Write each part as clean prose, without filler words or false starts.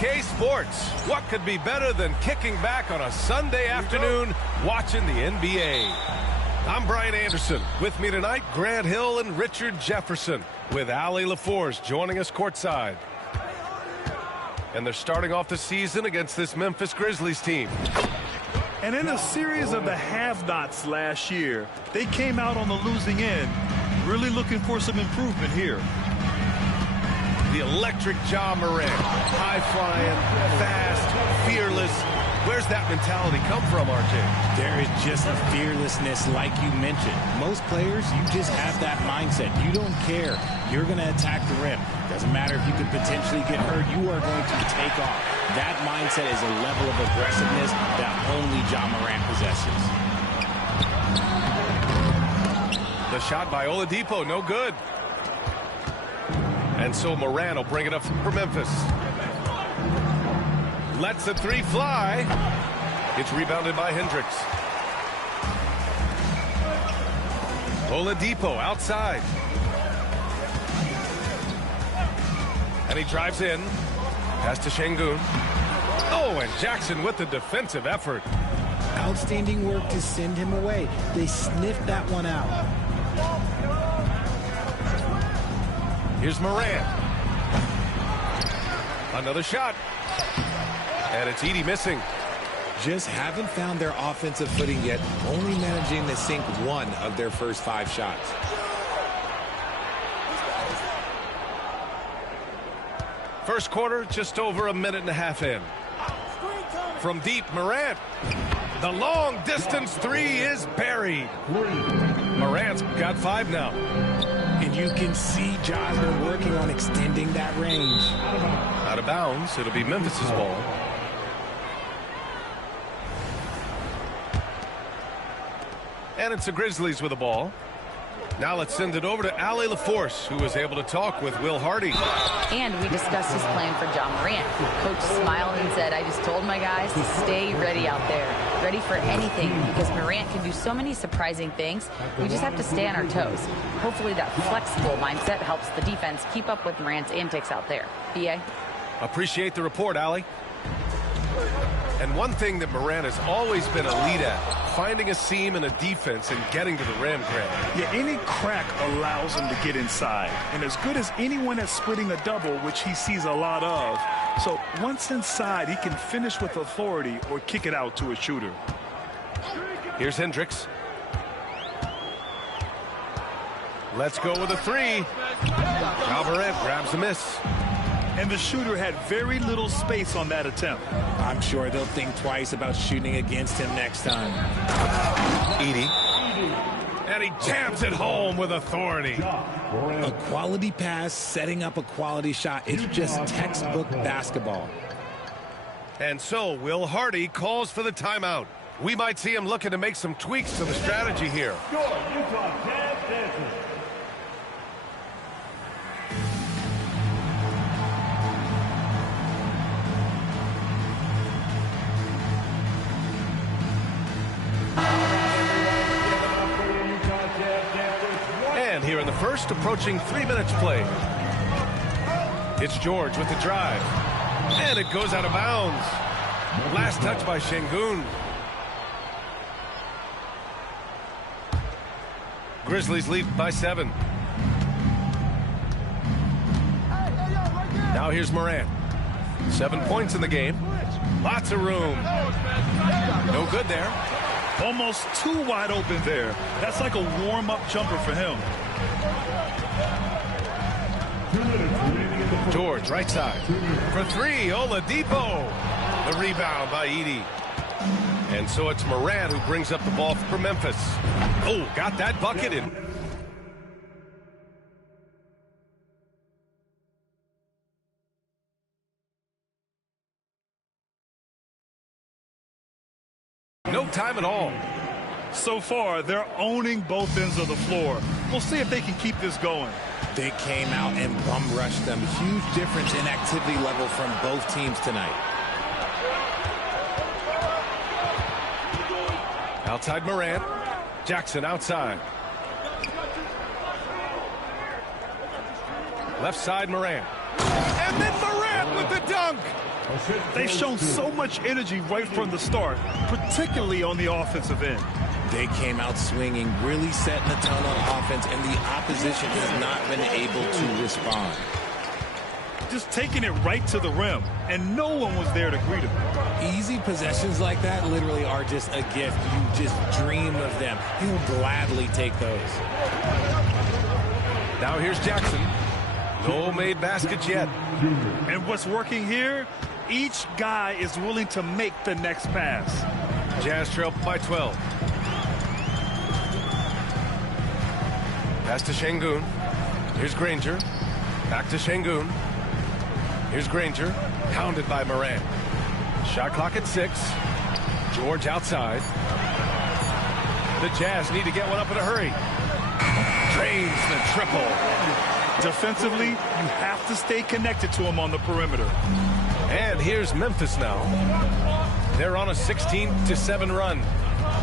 BK Sports. What could be better than kicking back on a Sunday afternoon watching the NBA? I'm Brian Anderson. With me tonight, Grant Hill and Richard Jefferson, with Allie LaForce joining us courtside. And they're starting off the season against this Memphis Grizzlies team. And in a series of the have-nots last year, they came out on the losing end, really looking for some improvement here. The electric Ja Morant, high-flying, fast, fearless. Where's that mentality come from, RJ? There is just a fearlessness like you mentioned. Most players, you just have that mindset. You don't care. You're going to attack the rim. Doesn't matter if you could potentially get hurt. You are going to take off. That mindset is a level of aggressiveness that only Ja Morant possesses. The shot by Oladipo, no good. And so Morant will bring it up for Memphis. Lets the three fly. It's rebounded by Hendricks. Oladipo outside. And he drives in. Pass to Şengün. Oh, and Jackson with the defensive effort. Outstanding work to send him away. They sniffed that one out. Here's Morant. Another shot. And it's Edey missing. Just haven't found their offensive footing yet, only managing to sink one of their first 5 shots. First quarter, just over a minute and a half in. From deep, Morant. The long distance three is buried. Morant's got 5 now. And you can see Ja's been working on extending that range. Out of bounds, it'll be Memphis's ball. And it's the Grizzlies with the ball. Now let's send it over to Allie LaForce, who was able to talk with Will Hardy. And we discussed his plan for Ja Morant. Coach smiled and said, I just told my guys to stay ready out there. Ready for anything, because Morant can do so many surprising things. We just have to stay on our toes. Hopefully that flexible mindset helps the defense keep up with Morant's antics out there. BA? Appreciate the report, Allie. And one thing that Morant has always been elite at, finding a seam in a defense and getting to the rim, Grant. Yeah, any crack allows him to get inside. And as good as anyone at splitting a double, which he sees a lot of. So once inside, he can finish with authority or kick it out to a shooter. Here's Hendricks. Let's go with a 3. Ja Morant grabs the miss. And the shooter had very little space on that attempt. I'm sure they'll think twice about shooting against him next time. Edey. And he jams it home with authority. A quality pass, setting up a quality shot. It's just textbook basketball. And so Will Hardy calls for the timeout. We might see him looking to make some tweaks to the strategy here. And here in the first, approaching 3 minutes played. It's George with the drive. And it goes out of bounds. Last touch by Şengün. Grizzlies lead by 7. Now here's Morant. 7 points in the game. Lots of room. No good there. Almost too wide open there. That's like a warm-up jumper for him. George, right side. For 3, Oladipo. The rebound by Edey. And so it's Morant who brings up the ball for Memphis. Oh, got that bucket in. No time at all. So far, they're owning both ends of the floor. We'll see if they can keep this going. They came out and bum rushed them. Huge difference in activity level from both teams tonight. Outside Morant. Jackson outside. Left side Morant. And then Morant with the dunk. They've shown so much energy right from the start, particularly on the offensive end. They came out swinging, really setting the tone on offense, and the opposition has not been able to respond. Just taking it right to the rim, and no one was there to greet him. Easy possessions like that literally are just a gift. You just dream of them. He'll gladly take those. Now here's Jackson. No made baskets yet. And what's working here, each guy is willing to make the next pass. Jazz trail by 12. Pass to Şengün. Here's Granger. Back to Şengün. Here's Granger. Hounded by Morant. Shot clock at 6. George outside. The Jazz need to get one up in a hurry. Drains the triple. Defensively, you have to stay connected to him on the perimeter. And here's Memphis now. They're on a 16-7 run.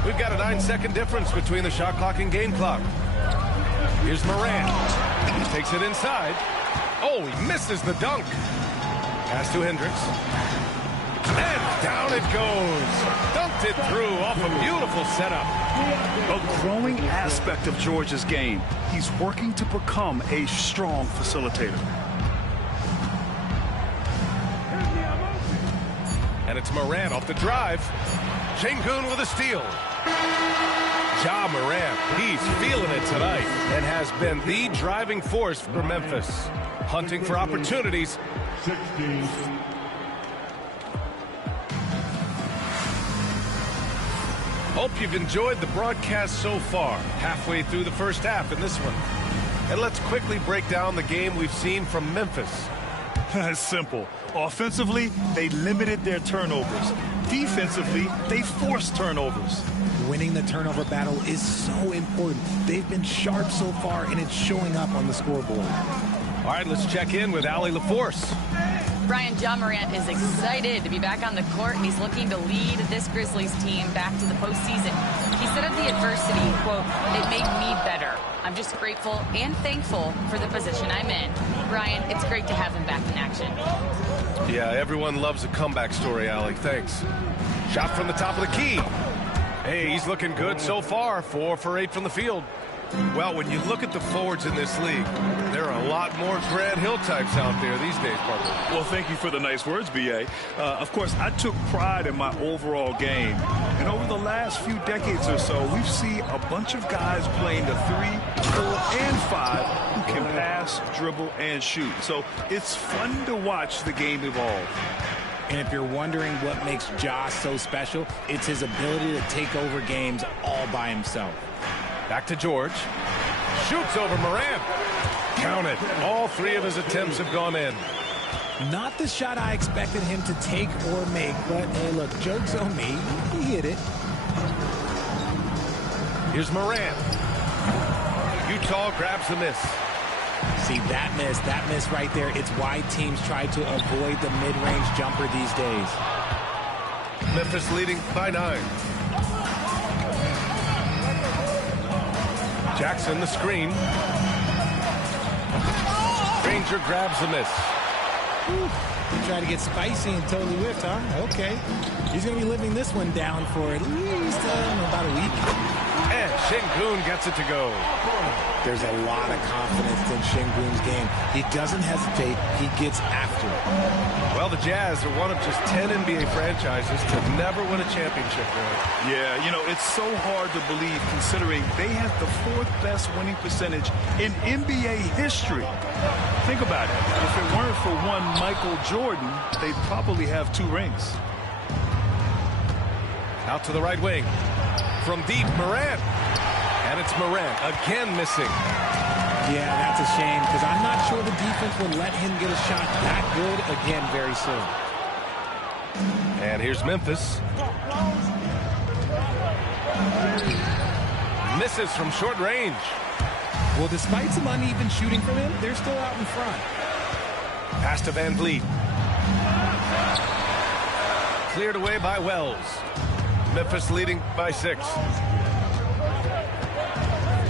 We've got a 9-second difference between the shot clock and game clock. Here's Morant. He takes it inside. Oh, he misses the dunk. Pass to Hendricks. And down it goes. Dunked it through off a beautiful setup. A growing aspect of George's game. He's working to become a strong facilitator. And it's Morant off the drive. Şengün with a steal. Ja Morant, he's feeling it tonight and has been the driving force for Memphis. Hunting for opportunities. Hope you've enjoyed the broadcast so far. Halfway through the first half in this one. And let's quickly break down the game we've seen from Memphis. It's simple. Offensively, they limited their turnovers. Defensively, they forced turnovers. Winning the turnover battle is so important. They've been sharp so far, and it's showing up on the scoreboard. All right, let's check in with Allie LaForce. Brian, Ja Morant is excited to be back on the court, and he's looking to lead this Grizzlies team back to the postseason. He said of the adversity, quote, "It made me better. I'm just grateful and thankful for the position I'm in." Brian, it's great to have him back in action. Yeah, everyone loves a comeback story, Allie. Thanks. Shot from the top of the key. Hey, he's looking good so far. 4 for 8 from the field. Well, when you look at the forwards in this league, there are a lot more Grant Hill types out there these days, partner. Well, thank you for the nice words, B.A. Of course, I took pride in my overall game. And over the last few decades or so, we've seen a bunch of guys playing the 3, 4, and 5 who can pass, dribble, and shoot. So it's fun to watch the game evolve. And if you're wondering what makes Ja so special, it's his ability to take over games all by himself. Back to George. Shoots over Morant. Count it. All 3 of his attempts have gone in. Not the shot I expected him to take or make, but hey, look, joke's on me. He hit it. Here's Morant. Utah grabs the miss. See, that miss right there, it's why teams try to avoid the mid-range jumper these days. Memphis leading by 9. Jackson, the screen. Granger grabs the miss. He tried to get spicy and totally whiffed, huh? Okay. He's going to be living this one down for at least about a week. And Şengün gets it to go. There's a lot of confidence in Şengün's game. He doesn't hesitate. He gets after it. Well, the Jazz are one of just 10 NBA franchises to never win a championship, right? Yeah, you know, it's so hard to believe considering they have the 4th best winning percentage in NBA history. Think about it. If it weren't for one Michael Jordan, they'd probably have 2 rings. Out to the right wing. From deep, Morant. And it's Morant again missing. Yeah, that's a shame because I'm not sure the defense will let him get a shot that good again very soon. And here's Memphis. Misses from short range. Well, despite some uneven shooting from him, they're still out in front. Pass to Van Vliet. Cleared away by Wells. Memphis leading by 6.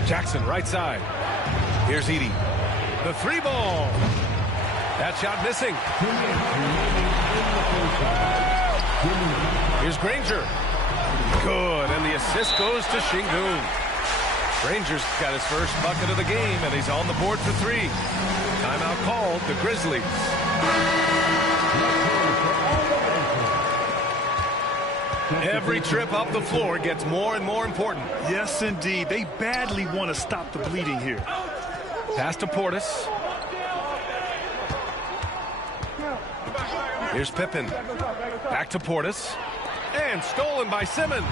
Jackson, right side. Here's Edey. The 3 ball. That shot missing. Here's Granger. Good, and the assist goes to Sengun. Granger's got his first bucket of the game, and he's on the board for 3. Timeout called, the Grizzlies. Every trip up the floor gets more and more important. Yes, indeed. They badly want to stop the bleeding here. Pass to Portis. Here's Pippen. Back to Portis. And stolen by Simmons.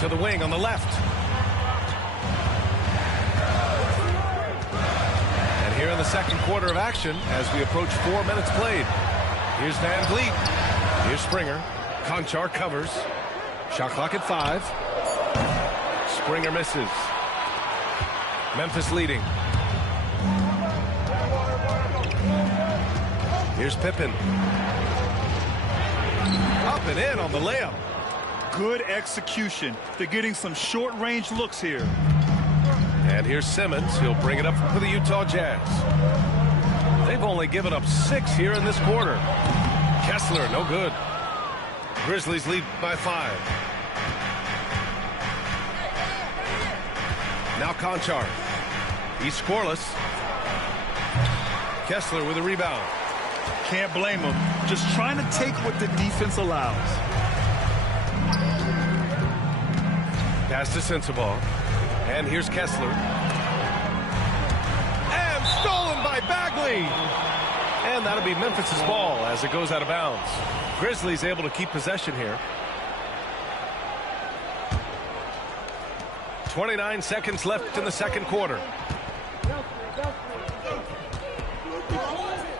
To the wing on the left. And here in the second quarter of action, as we approach 4 minutes played. Here's Van Vliet. Here's Springer. Konchar covers. Shot clock at 5. Springer misses. Memphis leading. Here's Pippen. Up and in on the layup. Good execution. They're getting some short-range looks here. And here's Simmons. He'll bring it up for the Utah Jazz. They've only given up 6 here in this quarter. Kessler, no good. Grizzlies lead by 5. Now Konchar. He's scoreless. Kessler with a rebound. Can't blame him. Just trying to take what the defense allows. Pass to Sensabaugh. And here's Kessler. And stolen by Bagley. And that'll be Memphis's ball as it goes out of bounds. Grizzlies able to keep possession here. 29 seconds left in the second quarter.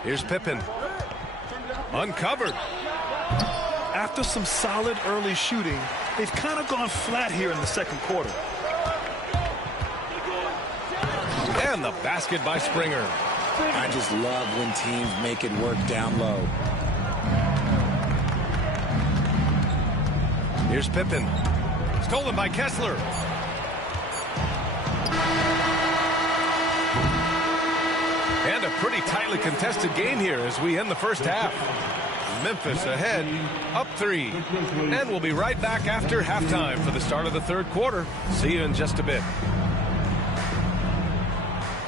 Here's Pippen. Uncovered. After some solid early shooting, they've kind of gone flat here in the second quarter. And the basket by Springer. I just love when teams make it work down low. Here's Pippen. Stolen by Kessler. And a pretty tightly contested game here as we end the first half. Memphis ahead, up 3. And we'll be right back after halftime for the start of the third quarter. See you in just a bit.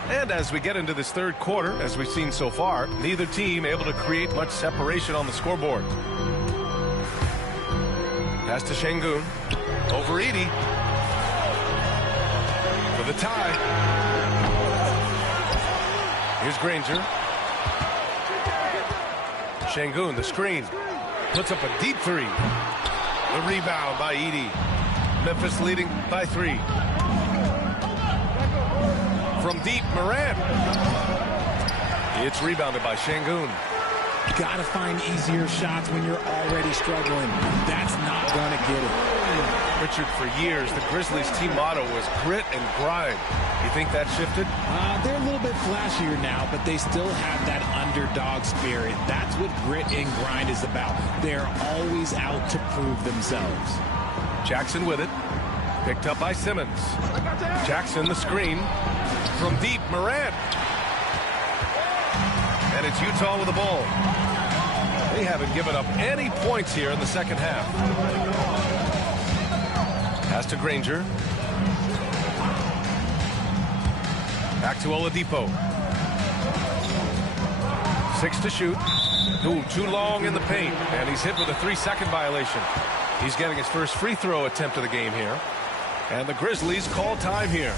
And as we get into this third quarter, as we've seen so far, neither team able to create much separation on the scoreboard. Pass to Sengun. Over Edey. For the tie. Here's Granger. Sengun, the screen. Puts up a deep 3. The rebound by Edey. Memphis leading by 3. From deep, Morant. It's rebounded by Sengun. Got to find easier shots when you're already struggling. That's not going to get it. Richard, for years, the Grizzlies team motto was grit and grind. You think that shifted? They're a little bit flashier now, but they still have that underdog spirit. That's what grit and grind is about. They're always out to prove themselves. Jackson with it. Picked up by Simmons. Jackson, the screen. From deep, Morant. And it's Utah with the ball. They haven't given up any points here in the second half. Pass to Granger. Back to Oladipo. 6 to shoot. Ooh, too long in the paint. And he's hit with a 3-second violation. He's getting his first free throw attempt of the game here. And the Grizzlies call time here.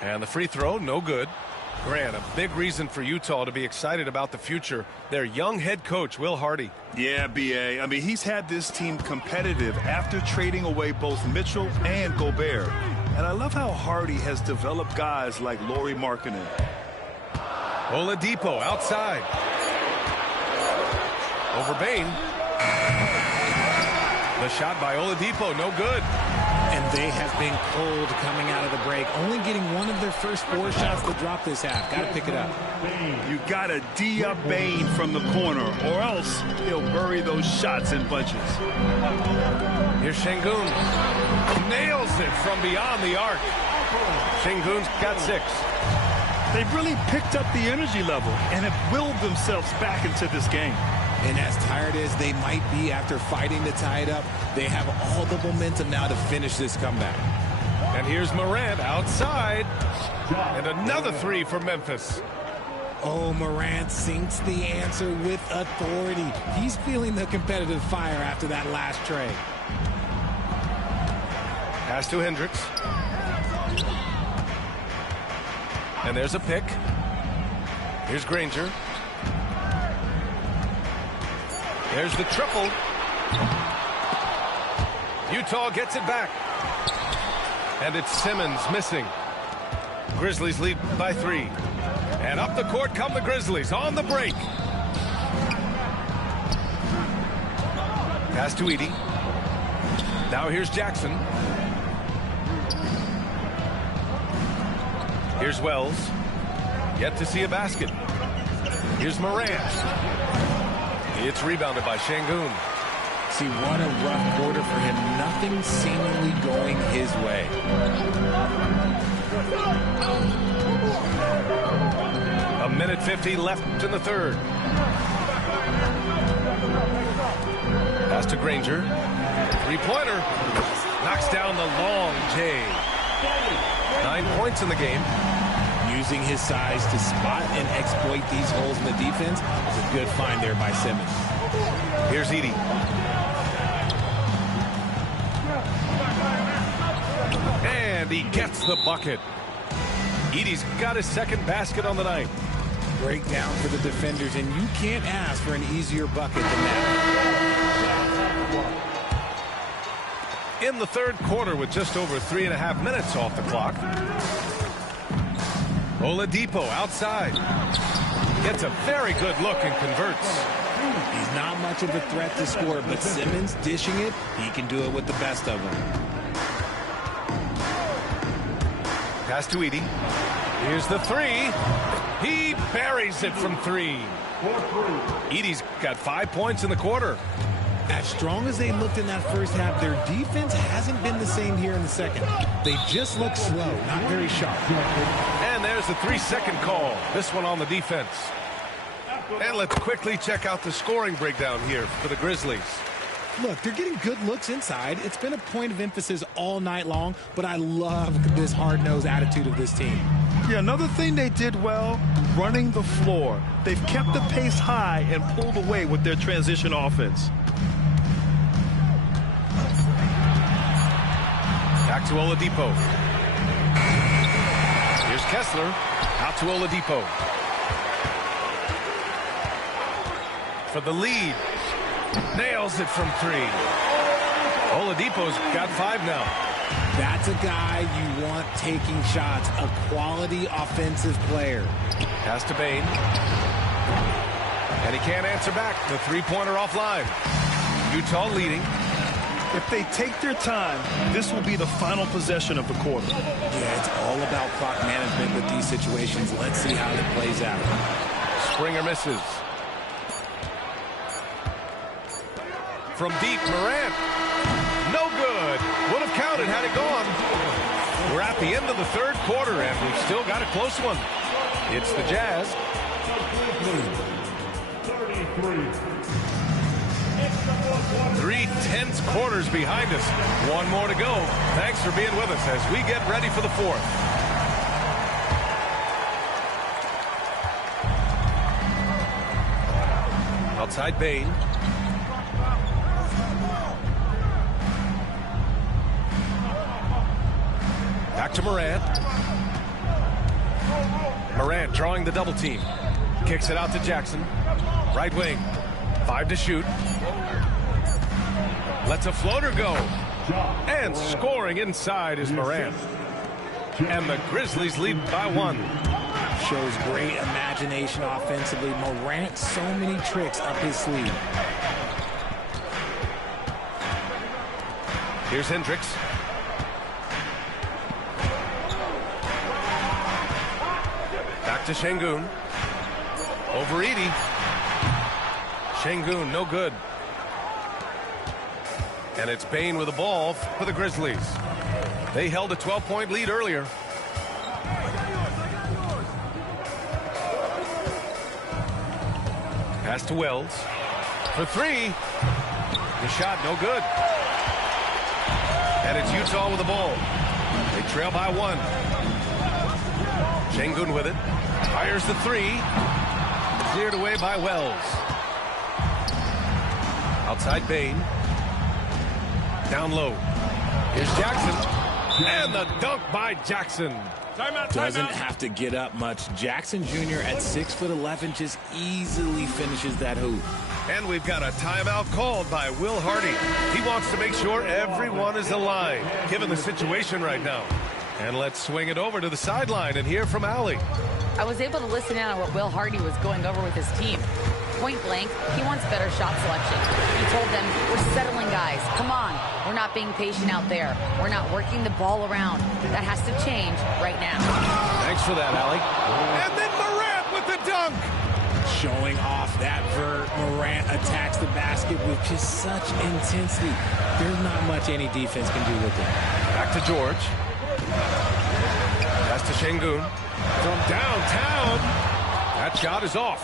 And the free throw, no good. Grant, a big reason for Utah to be excited about the future. Their young head coach, Will Hardy. Yeah, B.A. I mean, he's had this team competitive after trading away both Mitchell and Gobert. And I love how Hardy has developed guys like Lauri Markkanen. Oladipo outside. Over Bane. The shot by Oladipo, no good. And they have been cold coming out of the break, only getting one of their first 4 shots to drop this half. Got to pick it up. You got to D up Bane from the corner, or else he'll bury those shots in bunches. Here's Şengün. Nails it from beyond the arc. Şengün's got 6. They've really picked up the energy level and have willed themselves back into this game. And as tired as they might be after fighting to tie it up, they have all the momentum now to finish this comeback. And here's Morant outside. And another 3 for Memphis. Oh, Morant sinks the answer with authority. He's feeling the competitive fire after that last trade. Pass to Hendricks. And there's a pick. Here's Granger. There's the triple. Utah gets it back. And it's Simmons missing. Grizzlies lead by 3. And up the court come the Grizzlies on the break. Pass to Edey. Now here's Jackson. Here's Wells. Yet to see a basket. Here's Morant. It's rebounded by Şengün. See, what a rough quarter for him. Nothing seemingly going his way. A minute 50 left in the third. Pass to Granger. 3-pointer. Knocks down the long J. 9 points in the game. Using his size to spot and exploit these holes in the defense is a good find there by Simmons. Here's Edey. And he gets the bucket. Edey's got his second basket on the night. Breakdown for the defenders, and you can't ask for an easier bucket than that. In the third quarter with just over 3.5 minutes off the clock. Oladipo outside. Gets a very good look and converts. He's not much of a threat to score, but Simmons dishing it, he can do it with the best of them. Pass to Edey. Here's the 3. He buries it from 3. Edey's got 5 points in the quarter. As strong as they looked in that first half, their defense hasn't been the same here in the second. They just look slow, not very sharp. And there's the 3-second call. This one on the defense. And let's quickly check out the scoring breakdown here for the Grizzlies. Look, they're getting good looks inside. It's been a point of emphasis all night long, but I love this hard-nosed attitude of this team. Yeah, another thing they did well, running the floor. They've kept the pace high and pulled away with their transition offense. Back to Oladipo. Here's Kessler. Out to Oladipo. For the lead. Nails it from 3. Oladipo's got 5 now. That's a guy you want taking shots, a quality offensive player. Pass to Bane. And he can't answer back. The 3-pointer offline. Utah leading. If they take their time, this will be the final possession of the quarter. Yeah, it's all about clock management with these situations. Let's see how it plays out. Springer misses. From deep, Morant. No good. Would have counted had it gone. We're at the end of the third quarter, and we've still got a close one. It's the Jazz. 3 tense quarters behind us. One more to go. Thanks for being with us as we get ready for the fourth. Outside Bane. Back to Morant. Morant drawing the double team. Kicks it out to Jackson. Right wing. 5 to shoot. Lets a floater go. And scoring inside is Morant. And the Grizzlies lead by 1. Shows great imagination offensively. Morant, so many tricks up his sleeve. Here's Hendricks. Back to Şengün. Over Edey. Şengün, no good. And it's Bane with the ball for the Grizzlies. They held a 12-point lead earlier. Pass to Wells. For 3. The shot, no good. And it's Utah with the ball. They trail by 1. Şengün with it. Fires the 3. Cleared away by Wells. Outside Bane. Down low. Here's Jackson. And the dunk by Jackson. Doesn't have to get up much. Jackson Jr. at 6'11" just easily finishes that hoop. And we've got a timeout called by Will Hardy. He wants to make sure everyone is aligned, given the situation right now. And let's swing it over to the sideline and hear from Allie. I was able to listen in on what Will Hardy was going over with his team. Point blank, he wants better shot selection. He told them, we're settling guys. Come on. We're not being patient out there. We're not working the ball around. That has to change right now. Thanks for that, Allie. And then Morant with the dunk. Showing off that vert. Morant attacks the basket with just such intensity. There's not much any defense can do with it. Back to George. Pass to Şengün. From downtown. That shot is off.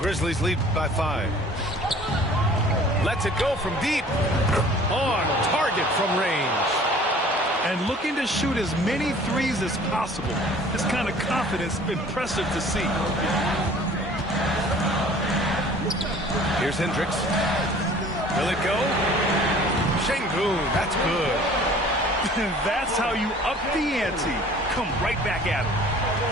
Grizzlies lead by 5. Lets it go from deep. On target from range. And looking to shoot as many threes as possible. This kind of confidence, impressive to see. Here's Hendricks. Will it go? Şengün, that's good. That's how you up the ante. Come right back at him.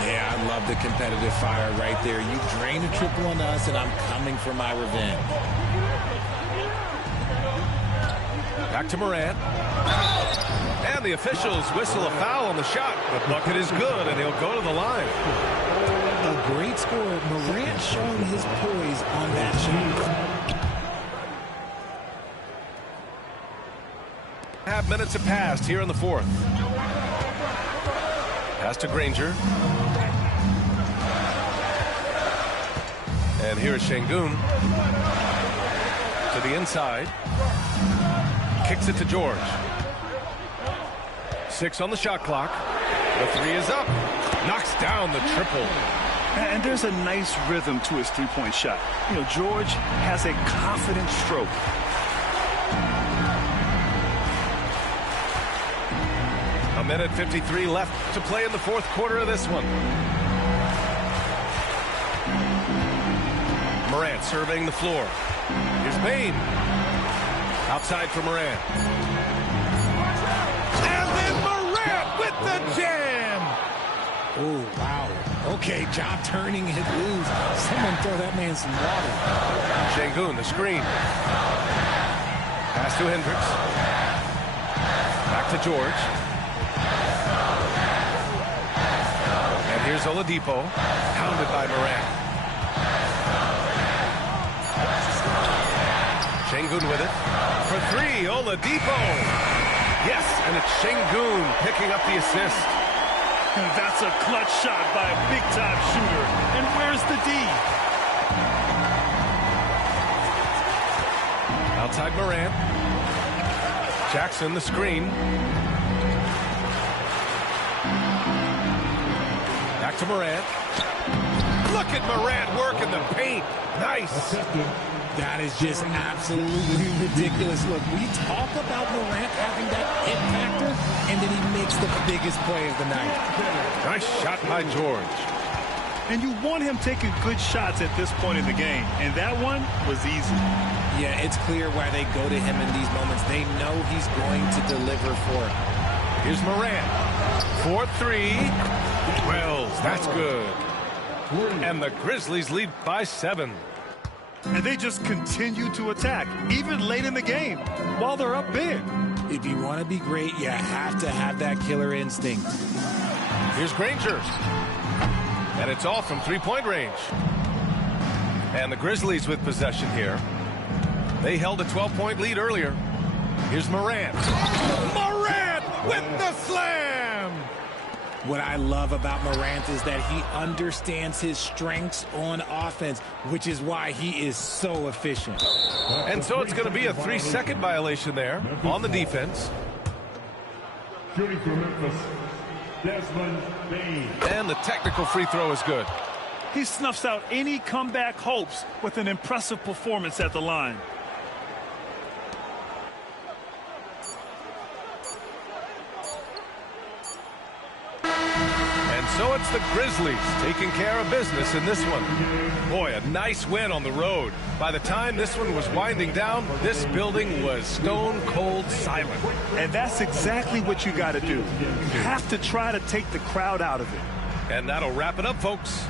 Yeah, I love the competitive fire right there. You drain a triple on us, and I'm coming for my revenge. Back to Morant. And the officials whistle a foul on the shot. The bucket is good, and he'll go to the line. A great score. Morant showing his poise on that shot. Half minutes have passed here in the 4th. Pass to Granger. And here's Şengün. To the inside. Kicks it to George. 6 on the shot clock. The 3 is up. Knocks down the triple. And there's a nice rhythm to his three-point shot. You know, George has a confident stroke. A minute 53 left to play in the 4th quarter of this one. Morant surveying the floor. Here's Bane. Outside for Morant. And then Morant with the jam. Oh, wow. Okay, job turning it loose. Someone throw that man some water. Şengün, the screen. Pass to Hendricks. Back to George. And here's Oladipo. Pounded by Morant. Şengün with it. For 3, Oladipo. Yes, and it's Şengün picking up the assist. And that's a clutch shot by a big-time shooter. And where's the D? Outside Morant. Jackson, the screen. Back to Morant. Look at Morant work in the paint. Nice. That is just absolutely ridiculous. Look, we talk about Morant having that hit factor, and then he makes the biggest play of the night. Nice shot by George. And you want him taking good shots at this point in the game. And that one was easy. Yeah, it's clear why they go to him in these moments. They know he's going to deliver for it. Here's Morant. 4-3. Wells, that's good. And the Grizzlies lead by 7. And they just continue to attack, even late in the game, while they're up big. If you want to be great, you have to have that killer instinct. Here's Granger. And it's all from three-point range. And the Grizzlies with possession here. They held a 12-point lead earlier. Here's Morant. Morant with the slam! What I love about Morant is that he understands his strengths on offense, which is why he is so efficient. And so it's going to be a 3-second violation there on the defense. Shooting for Memphis, Desmond Bane. And the technical free throw is good. He snuffs out any comeback hopes with an impressive performance at the line. And so it's the Grizzlies taking care of business in this one. Boy, a nice win on the road. By the time this one was winding down, this building was stone cold silent. And that's exactly what you got to do. You have to try to take the crowd out of it. And that'll wrap it up, folks.